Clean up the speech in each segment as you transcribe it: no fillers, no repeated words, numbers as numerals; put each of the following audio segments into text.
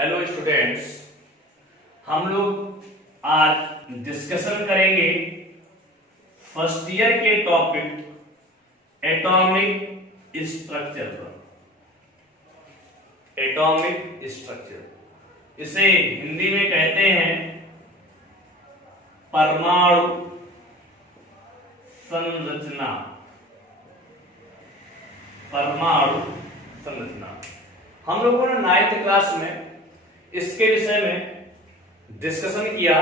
Hello students, हम लोग आज डिस्कशन करेंगे फर्स्ट ईयर के टॉपिक एटॉमिक स्ट्रक्चर पर। एटॉमिक स्ट्रक्चर इसे हिंदी में कहते हैं परमाणु संरचना। परमाणु संरचना हम लोगों ने 9th क्लास में इसके विषय में डिस्कशन किया।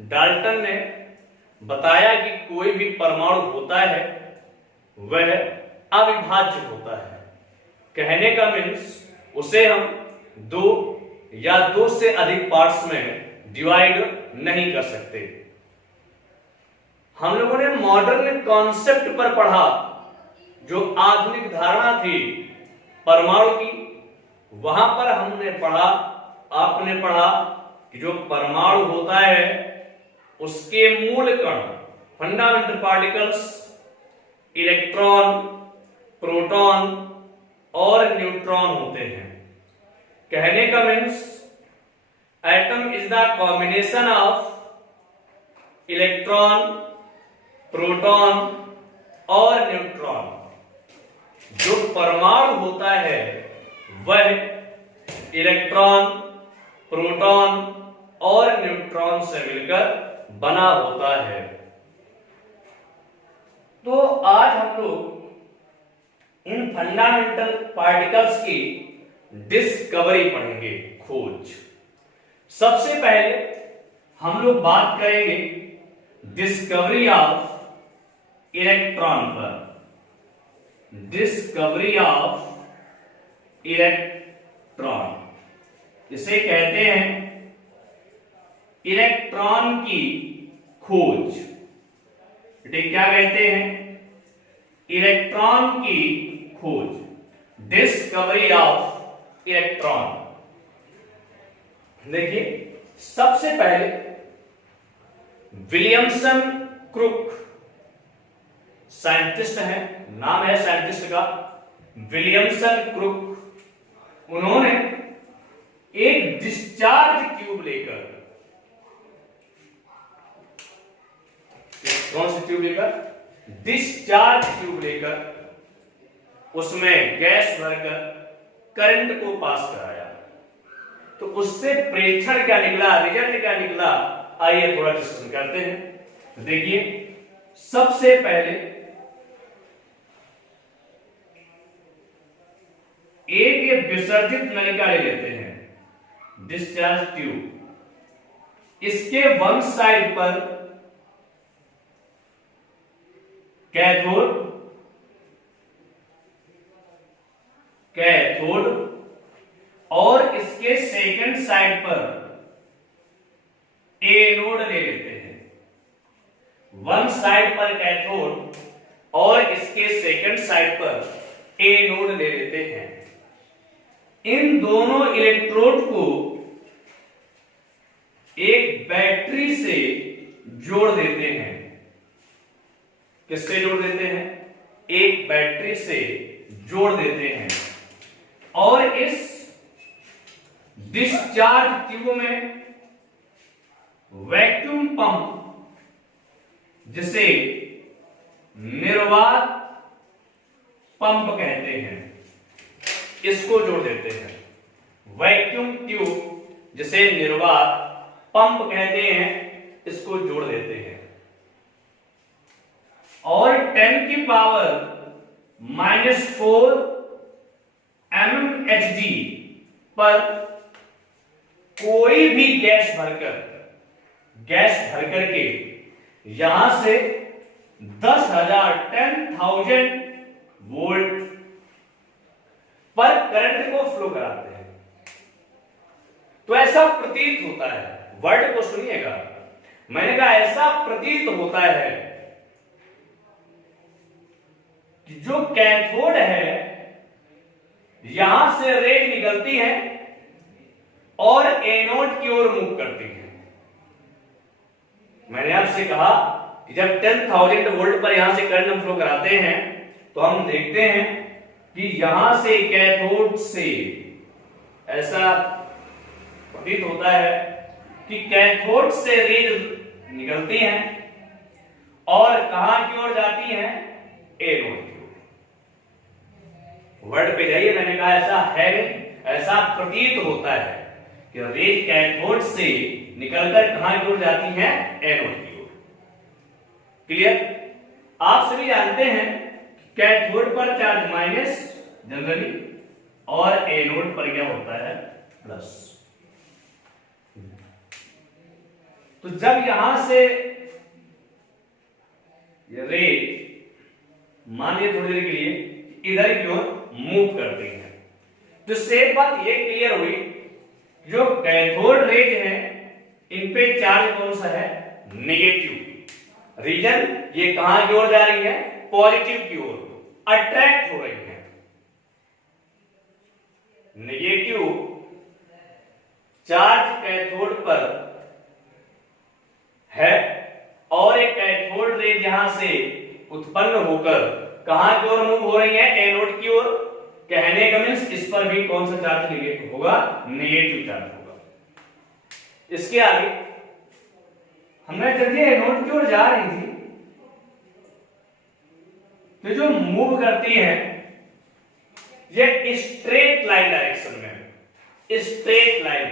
डाल्टन ने बताया कि कोई भी परमाणु होता है वह अविभाज्य होता है। कहने का मीन्स उसे हम दो या दो से अधिक पार्ट्स में डिवाइड नहीं कर सकते। हम लोगों ने मॉडर्न कॉन्सेप्ट पर पढ़ा, जो आधुनिक धारणा थी परमाणु की। वहां पर हमने पढ़ा, आपने पढ़ा कि जो परमाणु होता है उसके मूल कण फंडामेंटल पार्टिकल्स इलेक्ट्रॉन, प्रोटॉन और न्यूट्रॉन होते हैं। कहने का means atom is the combination of electron, proton और न्यूट्रॉन। जो परमाणु होता है वह इलेक्ट्रॉन, प्रोटॉन और न्यूट्रॉन से मिलकर बना होता है। तो आज हम लोग इन फंडामेंटल पार्टिकल्स की डिस्कवरी पढ़ेंगे, खोज। सबसे पहले हम लोग बात करेंगे डिस्कवरी ऑफ इलेक्ट्रॉन पर। डिस्कवरी ऑफ इलेक्ट्रॉन इसे कहते हैं इलेक्ट्रॉन की खोज। बेटे क्या कहते हैं? इलेक्ट्रॉन की खोज, डिस्कवरी ऑफ इलेक्ट्रॉन। देखिए, सबसे पहले विलियमसन क्रुक साइंटिस्ट है, नाम है साइंटिस्ट का विलियमसन क्रुक। उन्होंने एक डिस्चार्ज ट्यूब लेकर, कौन सी ट्यूब लेकर? डिस्चार्ज ट्यूब लेकर उसमें गैस भरकर करंट को पास कराया। तो उससे प्रेक्षण क्या निकला, रिजल्ट क्या निकला, आइए थोड़ा डिस्कशन करते हैं। देखिए, सबसे पहले एक ये विसर्जित नलिका ले लेते हैं, डिस्चार्ज ट्यूब। इसके वन साइड पर कैथोड, कैथोड और इसके सेकंड साइड पर एनोड ले लेते हैं। वन साइड पर कैथोड और इसके सेकंड साइड पर एनोड ले लेते हैं। इन दोनों इलेक्ट्रोड को एक बैटरी से जोड़ देते हैं। किससे जोड़ देते हैं? एक बैटरी से जोड़ देते हैं। और इस डिस्चार्ज ट्यूब में वैक्यूम पंप, जिसे निर्वात पंप कहते हैं, इसको जोड़ देते हैं। वैक्यूम ट्यूब जिसे निर्वात पंप कहते हैं, इसको जोड़ देते हैं। और 10 की पावर -4 mmHg पर कोई भी गैस भरकर के यहां से 10,000 वोल्ट पर करंट को फ्लो कराते हैं। तो ऐसा प्रतीत होता है, वर्ड को सुनिएगा, मैंने कहा ऐसा प्रतीत होता है कि जो कैथोड है यहां से रेज निकलती है और एनोड की ओर मूव करती है। मैंने आपसे कहा कि जब 10,000 वोल्ट पर यहां से करंट फ्लो कराते हैं तो हम देखते हैं कि यहां से कैथोड से ऐसा प्रतीत होता है कि कैथोड से रेज निकलती हैं और कहां की ओर जाती हैं, एनोड की ओर। वर्ड पे जाइए, मैंने कहा ऐसा है नहीं, ऐसा प्रतीत होता है कि रेज कैथोड से निकलकर कहां की ओर जाती हैं, एनोड की ओर। क्लियर? आप सभी जानते हैं कैथोड पर चार्ज माइनस जनरली और एनोड पर क्या होता है, प्लस। तो जब यहां से रे मान लिया थोड़ी देर के लिए इधर की ओर मूव करते हैं, तो सेम बात ये क्लियर हुई, जो कैथोड रेज है इन पे चार्ज कौन सा है, नेगेटिव। रीजन ये कहां की ओर जा रही है, पॉजिटिव की ओर, अट्रैक्ट हो रही है। नेगेटिव चार्ज कैथोड पर है और एक कैथोड रेज यहां से उत्पन्न होकर कहां की ओर मूव हो रही है, एनोड की ओर। कहने का मींस इस पर भी कौन सा चार्ज होगा, नेगेटिव चार्ज होगा। इसके आगे हमने जब ये एनोड की ओर जा रही थी तो जो मूव करती है ये स्ट्रेट लाइन डायरेक्शन में, स्ट्रेट लाइन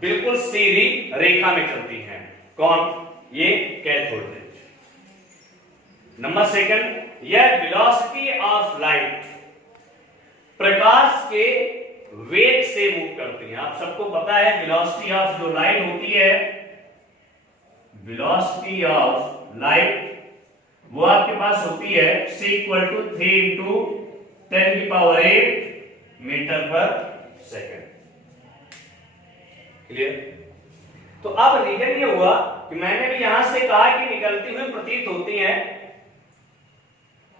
बिल्कुल सीधी रेखा में चलती हैं। कौन, ये कैथोड रेज। नंबर सेकंड, यह वेलोसिटी ऑफ लाइट, प्रकाश के वेग से मूव करती हैं। आप सबको पता है वेलोसिटी ऑफ जो लाइट होती है, वेलोसिटी ऑफ लाइट वो आपके पास होती है c = 3 × 10⁸ मीटर पर सेकंड। क्लियर? तो अब रीजन ये हुआ कि मैंने भी यहां से कहा कि निकलती हुई प्रतीत होती है,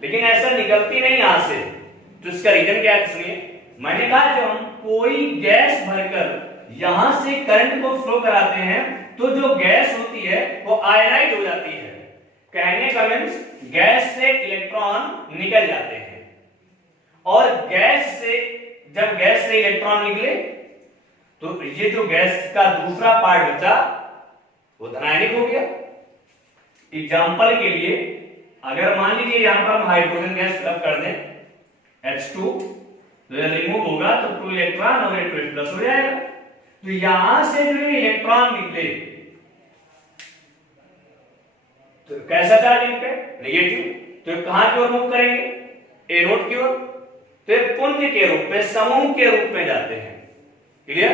लेकिन ऐसा निकलती नहीं यहां से। तो इसका रीजन क्या है, सुनिए। मैंने कहा जब हम कोई गैस भरकर यहां से करंट को फ्लो कराते हैं तो जो गैस होती है वो आयनाइज हो जाती है। कहने का मींस गैस से इलेक्ट्रॉन निकल जाते हैं, और जब गैस से इलेक्ट्रॉन निकले तो ये जो गैस का दूसरा पार्ट बचा वो धनायनिक हो गया। एग्जांपल के लिए अगर मान लीजिए यहां पर हम हाइड्रोजन गैस फिलअप कर दें H2, तो ये रिमूव होगा तो 2 इलेक्ट्रॉन और 8 प्लस हो जाएगा। तो यहां से जो इलेक्ट्रॉन निकले तो कैसा चार्ज इन पे, नेगेटिव। तो कहां की ओर मूव करेंगे, एनोड की ओर। तो पुंज के रूप में, समूह के रूप में जाते हैं। क्लियर?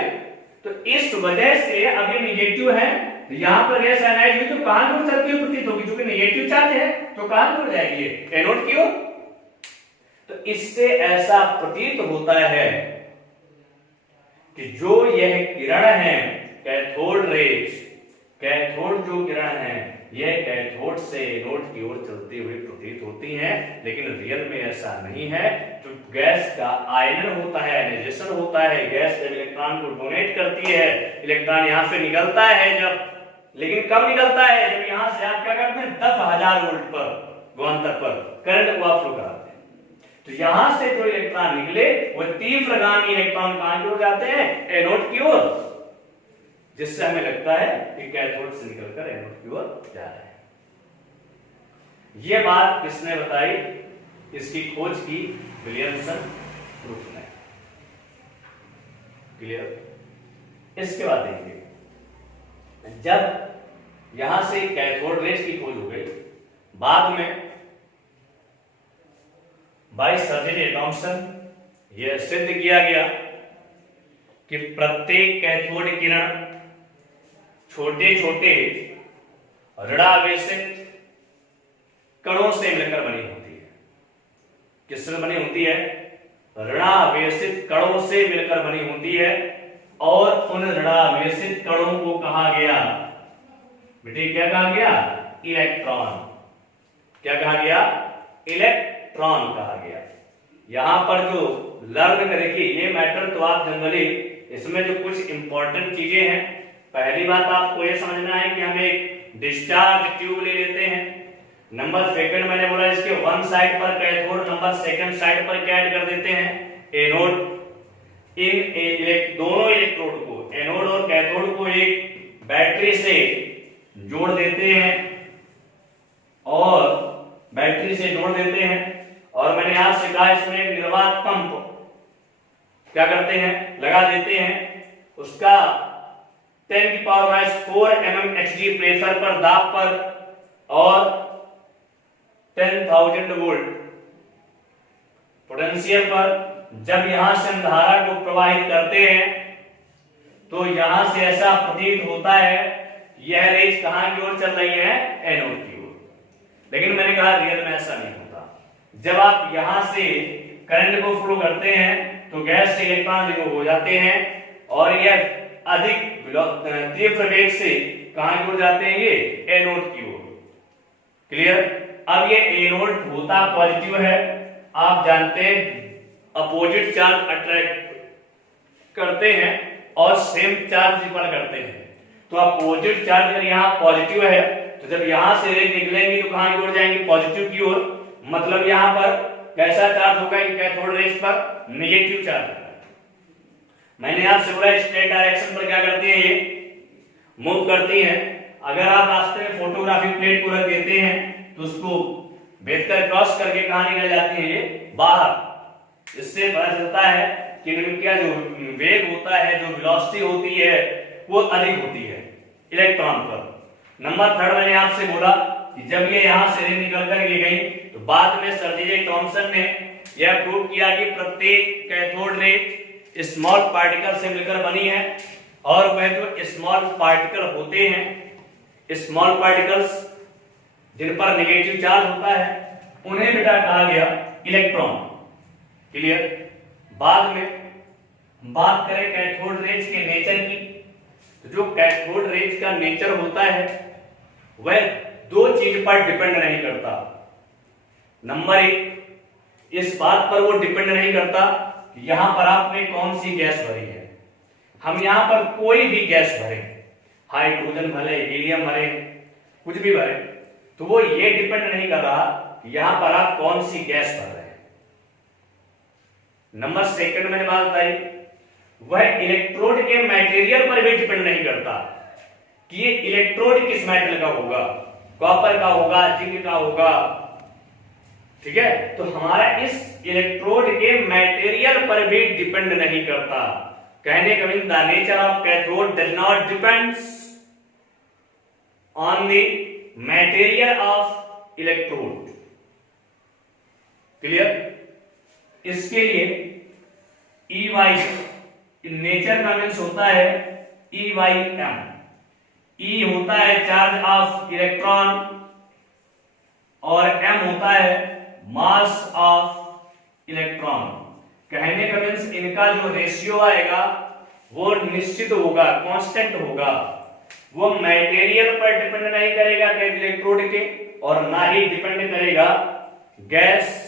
तो इस वजह से अभी नेगेटिव है, तो यहां पर गैस आयनाइज हुई तो कहां की ओर चलती हुई प्रतीत होगी, क्योंकि नेगेटिव चार्ज है तो कहां की ओर जाएगी, एनोड की ओर। तो इससे ऐसा प्रतीत होता है कि जो यह किरण है कैथोड रेज, कैथोड जो किरण है यह कैथोड से एनोड की ओर चलती हुई प्रतीत होती हैं, लेकिन रियल में ऐसा नहीं है। जो गैस का आयनन होता है, आयनाइजेशन होता है, गैस जब इलेक्ट्रॉन को डोनेट करती है, इलेक्ट्रॉन यहां से निकलता है जब, लेकिन कब निकलता है, जब यहां से आप क्या करते हैं 10,000 वोल्ट पर विभवांतर पर करंट को आप फ्लो कराते हैं। तो यहां से जो इलेक्ट्रॉन निकले वो तीव्रगामी इलेक्ट्रॉन कहां की ओर जाते हैं, एनोड की ओर, जिससे हमें लगता है कि कैथोड से निकलकर एनोड की ओर जा रहे हैं। यह बात किसने बताई, इसकी खोज की विलियमसन ग्रुप ने। क्लियर? इसके बाद देखिए, जब यहां से कैथोड रेज की खोज हो गई, बाद में बाय सर जे थॉमसन यह सिद्ध किया गया कि प्रत्येक कैथोड किरण छोटे छोटे ऋणावेशित कणों से मिलकर बनी होती है। किससे बनी होती है, ऋणावेशित कणों से मिलकर बनी होती है। और उन ऋणावेशित कणों को कहा गया, बेटे क्या कहा गया, इलेक्ट्रॉन। क्या कहा गया, इलेक्ट्रॉन कहा गया। यहां पर जो लर्न देखिए ये मैटर तो आप जनरली इसमें जो कुछ इंपॉर्टेंट चीजें हैं, पहली बात आपको ये समझना है कि हम एक डिस्चार्ज ट्यूब ले लेते हैं। नंबर सेकंड मैंने बोला इसके वन साइड पर कैथोड, नंबर सेकंड साइड पर क्या ऐड कर देते हैं, एनोड। इन दोनों इलेक्ट्रोड को, एनोड और कैथोड को एक बैटरी से जोड़ देते हैं और मैंने आपसे कहा इसमें एक निर्वात पंप क्या करते हैं, लगा देते हैं। उसका 10⁻⁴ mmHg प्रेशर पर, दाब पर और 10,000 वोल्ट पोटेंशियल पर जब यहां से हम धारा को प्रवाहित करते हैं तो यहां से ऐसा प्रतीत होता है यह रेज कहां की ओर चल रही है, एनोड की ओर। लेकिन मैंने कहा रियल में ऐसा नहीं होता। जब आप यहां से करंट को फ्लो करते हैं तो गैस से इलेक्ट्रॉन रिमूव हो जाते हैं और यह अधिक तीव्र वेग से कहां की ओर जाते हैं, ये एनोड की ओर। क्लियर। अब ये एनोड होता पॉजिटिव है, आप जानते हैं अपोजिट चार्ज अट्रैक्ट करते हैं और सेम चार्ज रिपल करते हैं। तो अपोजिट चार्ज अगर यहाँ पॉजिटिव है तो जब यहां से रेज निकलेंगी तो कहां की ओर जाएंगी, पॉजिटिव की ओर। मतलब यहां पर कैसा चार्ज होगा, कैथोड रेज पर नेगेटिव चार्ज। मैंने आपसे बोला स्ट्रेट डायरेक्शन पर क्या करती है, ये मूव करती है। अगर आप रास्ते में फोटोग्राफी प्लेट को रख देते हैं तो उसको बेहतर क्रॉस करके कहां निकल जाती है, ये बाहर। इससे पता चलता है कि इनका जो वेग होता है, जो वेलोसिटी होती है वो अधिक होती है इलेक्ट्रॉन पर। नंबर 3 मैंने आपसे बोला कि जब ये यहां से रेज निकल कर ये गई तो बाद में सर जे थॉमसन ने यह प्रूव किया कि प्रत्येक कैथोड रेज स्मॉल पार्टिकल से मिलकर बनी है और वह जो स्मॉल पार्टिकल होते हैं, स्मॉल पार्टिकल्स जिन पर नेगेटिव चार्ज होता है, उन्हें बेटा कहा गया इलेक्ट्रॉन। क्लियर। बाद में बात करें कैथोड रेज के नेचर की, तो जो कैथोड रेज का नेचर होता है वह दो चीज पर डिपेंड नहीं करता। नंबर 1, इस बात पर वो डिपेंड नहीं करता कि यहां पर आपने कौन सी गैस भरी है। हम यहां पर कोई भी गैस भरे, हाइड्रोजन भरे, हीलियम भरे, कुछ भी भरे, तो वो ये डिपेंड नहीं कर रहा कि यहां पर आप कौन सी गैस भर रहे हैं। नंबर 2 मैंने बात बताई, वह इलेक्ट्रोड के मटेरियल पर भी डिपेंड नहीं करता कि ये इलेक्ट्रोड किस मेटल का होगा, कॉपर का होगा, जिंक का होगा। ठीक है। तो हमारा इस इलेक्ट्रोड के मटेरियल पर भी डिपेंड नहीं करता। कहने का mean the nature of cathode does not depends on the material of electrode. Clear. इसके लिए EY नेचर का मीन्स होता है EYM। E होता है चार्ज ऑफ इलेक्ट्रॉन और M होता है मास ऑफ इलेक्ट्रॉन। कहने का मीन्स इनका जो रेशियो आएगा वो निश्चित होगा, कांस्टेंट होगा। वो मटेरियल पर डिपेंड नहीं करेगा इलेक्ट्रोड के, और ना ही डिपेंड करेगा गैस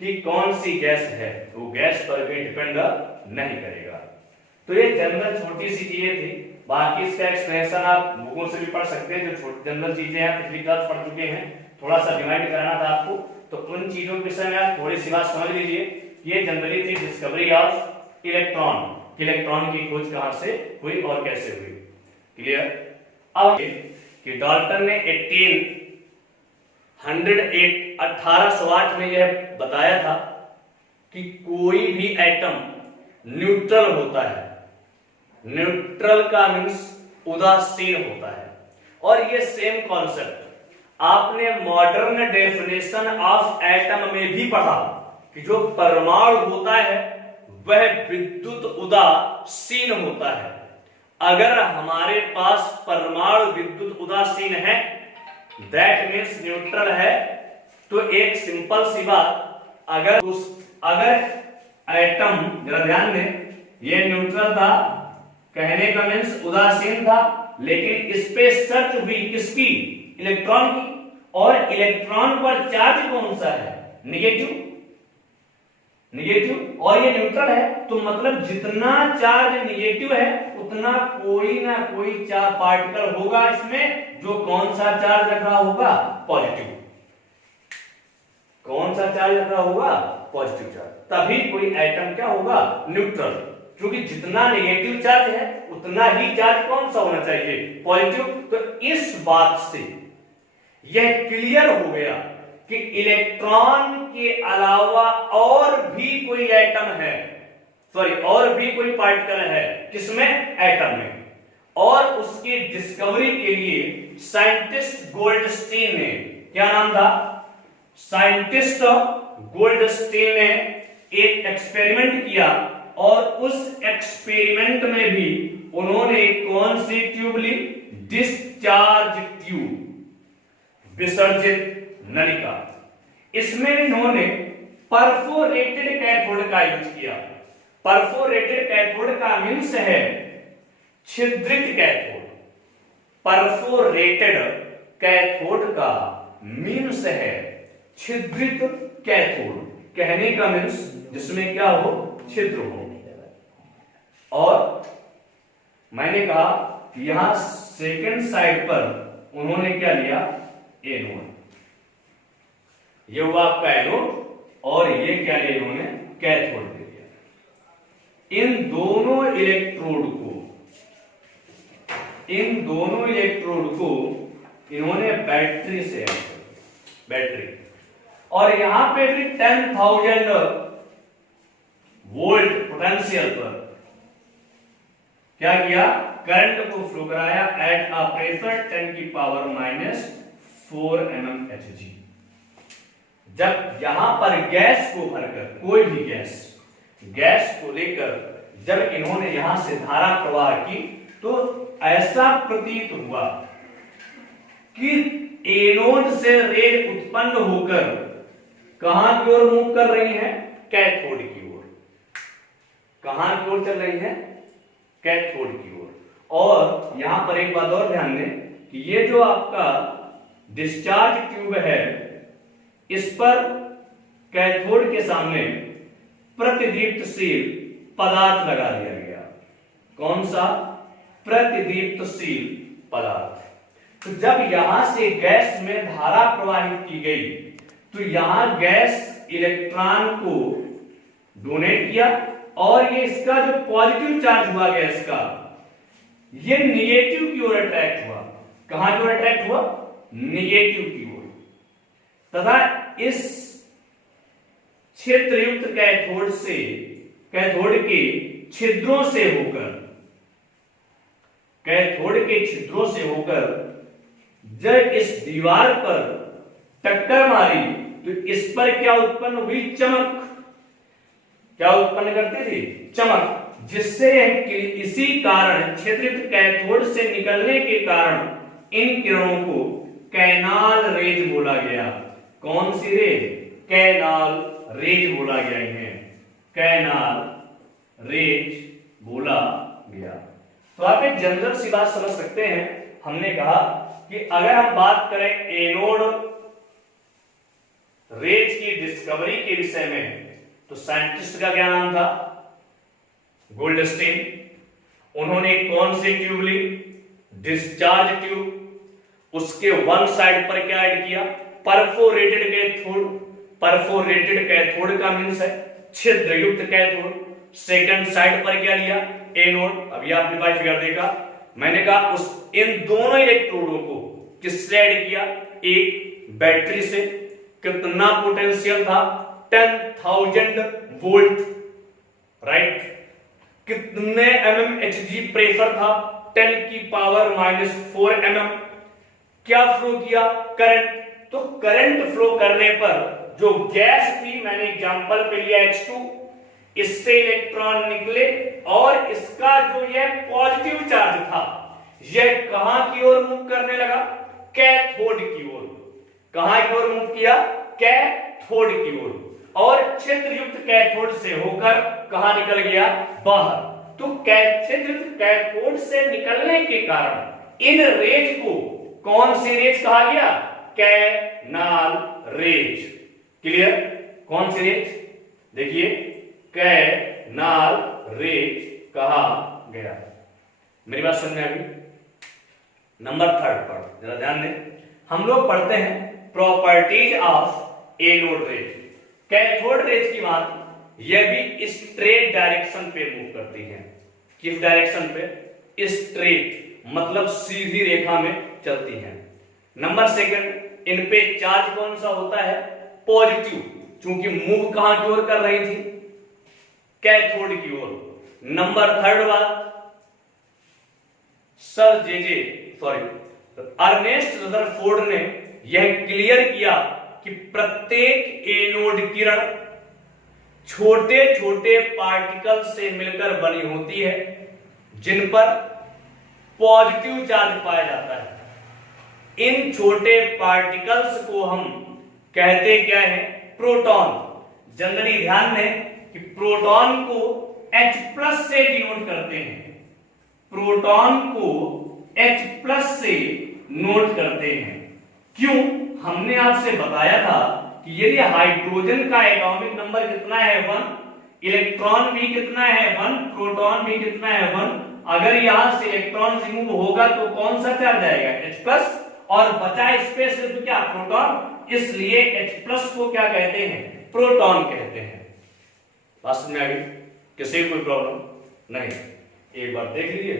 कि कौन सी गैस है, वो गैस पर भी डिपेंड नहीं करेगा। तो ये जनरल छोटी सी चीजें थी। बाकी इसका एक्सप्लेनेशन आप बुकों से भी पढ़ सकते हैं, जो जनरल चीजें हैं पिछली क्लास पढ़ चुके हैं। थोड़ा सा रिवाइंड कराना था आपको, तो उन चीजों के विषय में आप थोड़ी सी बात समझ लीजिए। ये जनरली थी डिस्कवरी ऑफ इलेक्ट्रॉन, इलेक्ट्रॉन की खोज कहां से हुई और कैसे हुई। क्लियर। अब कि डाल्टन ने 1808 में यह बताया था कि कोई भी एटम न्यूट्रल होता है। न्यूट्रल का मीन्स उदासीन होता है। और ये सेम कॉन्सेप्ट आपने मॉडर्न डेफिनेशन ऑफ एटम में भी पढ़ा कि जो परमाणु होता है वह विद्युत उदासीन होता है। अगर हमारे पास परमाणु विद्युत उदासीन है, दैट मीन्स न्यूट्रल है। तो एक सिंपल सी बात, अगर एटम, जरा ध्यान दें, ये न्यूट्रल था, कहने का मीन्स उदासीन था, लेकिन इस पे सर्च हुई किसकी, इलेक्ट्रॉन की, और इलेक्ट्रॉन पर चार्ज कौन सा है, नेगेटिव, और ये न्यूट्रल है। तो मतलब जितना चार्ज नेगेटिव है उतना कोई ना कोई चार्ज पार्टिकल होगा इसमें जो कौन सा चार्ज रख रहा होगा, पॉजिटिव। कौन सा चार्ज रख रहा होगा, पॉजिटिव चार्ज। तभी कोई एटम क्या होगा, न्यूट्रल। क्योंकि जितना नेगेटिव चार्ज है उतना ही चार्ज कौन सा होना चाहिए, पॉजिटिव। तो इस बात से यह क्लियर हो गया कि इलेक्ट्रॉन के अलावा और भी कोई एटम है, सॉरी और भी कोई पार्टिकल है, किसमें, एटम में। और उसकी डिस्कवरी के लिए साइंटिस्ट गोल्डस्टीन ने, क्या नाम था, साइंटिस्ट गोल्डस्टीन ने एक एक्सपेरिमेंट किया और उस एक्सपेरिमेंट में भी उन्होंने कौन सी ट्यूब ली, डिस्चार्ज ट्यूब, विसर्जित नलिका। इसमें इन्होंने परफोरेटेड कैथोड का यूज किया। परफोरेटेड कैथोड का मीन्स है छिद्रित कैथोड। परफोरेटेड कैथोड का मीन्स है छिद्रित कैथोड, कहने का मीन्स जिसमें क्या हो, छिद्र हो। और मैंने कहा कि यहां सेकेंड साइड पर उन्होंने क्या लिया, एनोड। ये हुआ आपका एनोड और ये क्या लिया इन्होंने, कैथोड दे दिया। इन दोनों इलेक्ट्रोड को इन्होंने बैटरी से, बैटरी, और यहां पे भी 10,000 वोल्ट पोटेंशियल पर क्या किया, करंट को फ्लो कराया एट अ प्रेशर 10⁻⁻⁴ mmHg। जब यहां पर गैस को भरकर, कोई भी गैस को लेकर जब इन्होंने यहां से धारा प्रवाह की तो ऐसा प्रतीत हुआ कि एनोड से रेज उत्पन्न होकर कहां की ओर मूव कर रही हैं, कैथोड की ओर। कहां की ओर चल रही हैं, कैथोड की ओर। और यहां पर एक बात और ध्यान दें कि ये जो आपका डिस्चार्ज ट्यूब है, इस पर कैथोड के सामने प्रतिदीप्तशील पदार्थ लगा दिया गया। कौन सा, प्रतिदीप्तशील पदार्थ। तो जब यहां से गैस में धारा प्रवाहित की गई तो यहां गैस इलेक्ट्रॉन को डोनेट किया और ये इसका जो पॉजिटिव चार्ज हुआ गैस का, ये निगेटिव की ओर अट्रैक्ट हुआ। कहां की ओर अट्रैक्ट हुआ, निगेटिव की ओर। तथा इस छिद्रयुक्त कैथोड के छिद्रों से होकर जब इस दीवार पर टक्कर मारी तो इस पर क्या उत्पन्न हुई, चमक। क्या उत्पन्न करती थी, चमक, जिससे इसी कारण छिद्रित कैथोड से निकलने के कारण इन किरणों को कैनाल रेज बोला गया। कौन सी रेज, कैनाल रेज बोला गया इन्हें, कैनाल रेज बोला गया। तो आप एक जनरल सी बात समझ सकते हैं। हमने कहा कि अगर हम बात करें एनोड रेज की डिस्कवरी के विषय में तो साइंटिस्ट का क्या नाम था, गोल्डस्टीन। उन्होंने कौन सी ट्यूब ली, डिस्चार्ज ट्यूब। उसके वन साइड पर क्या ऐड किया, परफोरेटेड कैथोड। परफोरेटेड कैथोड का मींस है छिद्रयुक्त कैथोड। सेकंड साइड पर क्या लिया, एनोड। अभी आपने बाय फिगर देखा, मैंने कहा उस इन दोनों इलेक्ट्रोडों को किससे ऐड किया, एक बैटरी से। कितना पोटेंशियल था, 10,000 वोल्ट, राइट। कितने mmHg प्रेशर था, 10⁻⁻⁴ mm। क्या फ्लो किया, करंट। तो करंट फ्लो करने पर जो गैस थी, मैंने एग्जांपल पे लिया H2, इससे इलेक्ट्रॉन निकले और इसका जो यह पॉजिटिव चार्ज था यह कहां की ओर मूव करने लगा, कैथोड की ओर। कहां की ओर मूव किया, कैथोड की ओर। और छिद्रयुक्त कैथोड से होकर कहां निकल गया, बाहर। तो छिद्रयुक्त कैथोड से निकलने के कारण इन रेज को कौन सी रेज कहा गया, कैनाल रेज। क्लियर, कौन सी रेज, देखिए कैनाल रेज कहा गया। मेरी बात समझ में आ गई। नंबर 3 पर जरा ध्यान दें। हम लोग पढ़ते हैं properties of anode rays. Cathode rays की बात यह भी स्ट्रेट डायरेक्शन पे मूव करती हैं। किस डायरेक्शन पे? स्ट्रेट मतलब सीधी रेखा में चलती हैं। नंबर सेकंड, इन पे चार्ज कौन सा होता है? पॉजिटिव, क्योंकि मूव कहां की ओर कर रही थी? कैथोड की ओर। नंबर थर्ड बात, सर अर्नेस्ट रदरफोर्ड ने यह क्लियर किया कि प्रत्येक एनोड किरण छोटे छोटे पार्टिकल से मिलकर बनी होती है जिन पर पॉजिटिव चार्ज पाया जाता है। इन छोटे पार्टिकल्स को हम कहते क्या है? प्रोटॉन। जनरली ध्यान दें कि प्रोटॉन को H+ से डिनोट करते हैं। प्रोटॉन को H+ से नोट करते हैं। क्यों? हमने आपसे बताया था कि यदि हाइड्रोजन का एटॉमिक नंबर कितना है? 1, इलेक्ट्रॉन भी कितना है? 1, प्रोटॉन भी कितना है? 1। अगर यहां से इलेक्ट्रॉन रिमूव होगा तो कौन सा चार्ज आएगा? H+, और बचा स्पेस सिर्फ क्या? प्रोटॉन। इसलिए H+ को क्या कहते हैं? प्रोटॉन कहते हैं। बात समझ में आ गई? किसी को कोई प्रॉब्लम नहीं? एक बार देख लीजिए।